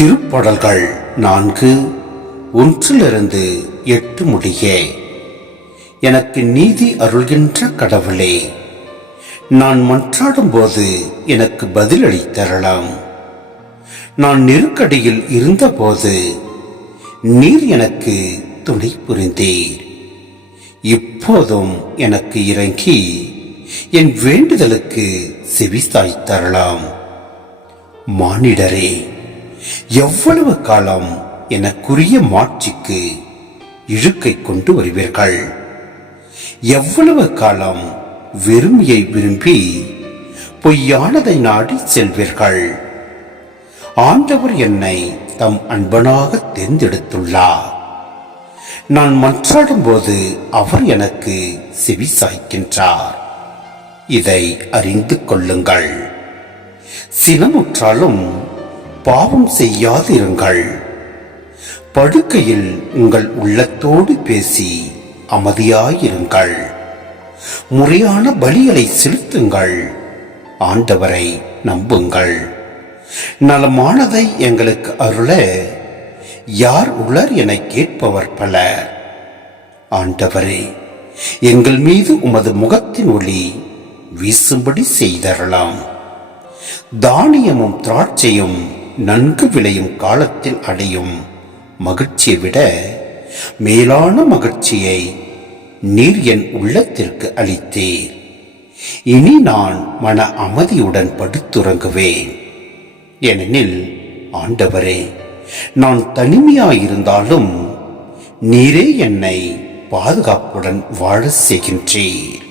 திருப்பாடல்கள் நான்கு ஒன்றிலிருந்து எட்டு முடிய. எனக்கு நீதி அருள்கின்ற கடவுளே நான் மன்றாடும் போது எனக்கு பதிலளித்தரலாம் நான் நெருக்கடியில் இருந்தபோது நீர் எனக்கு துணை புரிந்தீர். இப்போதும் எனக்கு இறங்கி என் வேண்டுதலுக்கு செவிசாய்த்தரலாம் மானிடரே எவ்வளவு காலம் எனக்குரிய மாட்சிக்கு இழுக்கை கொண்டு வருவீர்கள்? எவ்வளவு காலம் வெறுமையை விரும்பி பொய்யானதை நாடி செல்வீர்கள்? ஆண்டவர் என்னை தம் அன்பனாக தேர்ந்தெடுத்துள்ளார். நான் மன்றாடும் போது அவர் எனக்கு செவி சாய்க்கின்றார். இதை அறிந்து கொள்ளுங்கள். சினமுற்றாலும் பாவம் செய்யாதிருங்கள். படுக்கையில் உங்கள் உள்ளத்தோடு பேசி அமைதியாயிருங்கள். முறையான பலிகளை செலுத்துங்கள். ஆண்டவரை நம்புங்கள். நலமானதை எங்களுக்கு அருள யார் உளர் என கேட்பவர் பலர். ஆண்டவரே எங்கள் மீது உமது முகத்தின் ஒளி வீசும்படி செய்தரலாம். தானியமும் திராட்சையும் நன்கு விளையும் காலத்தில் அடையும் மகிழ்ச்சியை விட மேலான மகிழ்ச்சியை நீர் என் உள்ளத்திற்கு அளித்தீர். இனி நான் மன அமைதியுடன் படுத்துறங்குவேன். ஏனெனில் ஆண்டவரே நான் தனிமையாயிருந்தாலும் நீரே என்னை பாதுகாப்புடன் வாழ செய்கின்றீர்.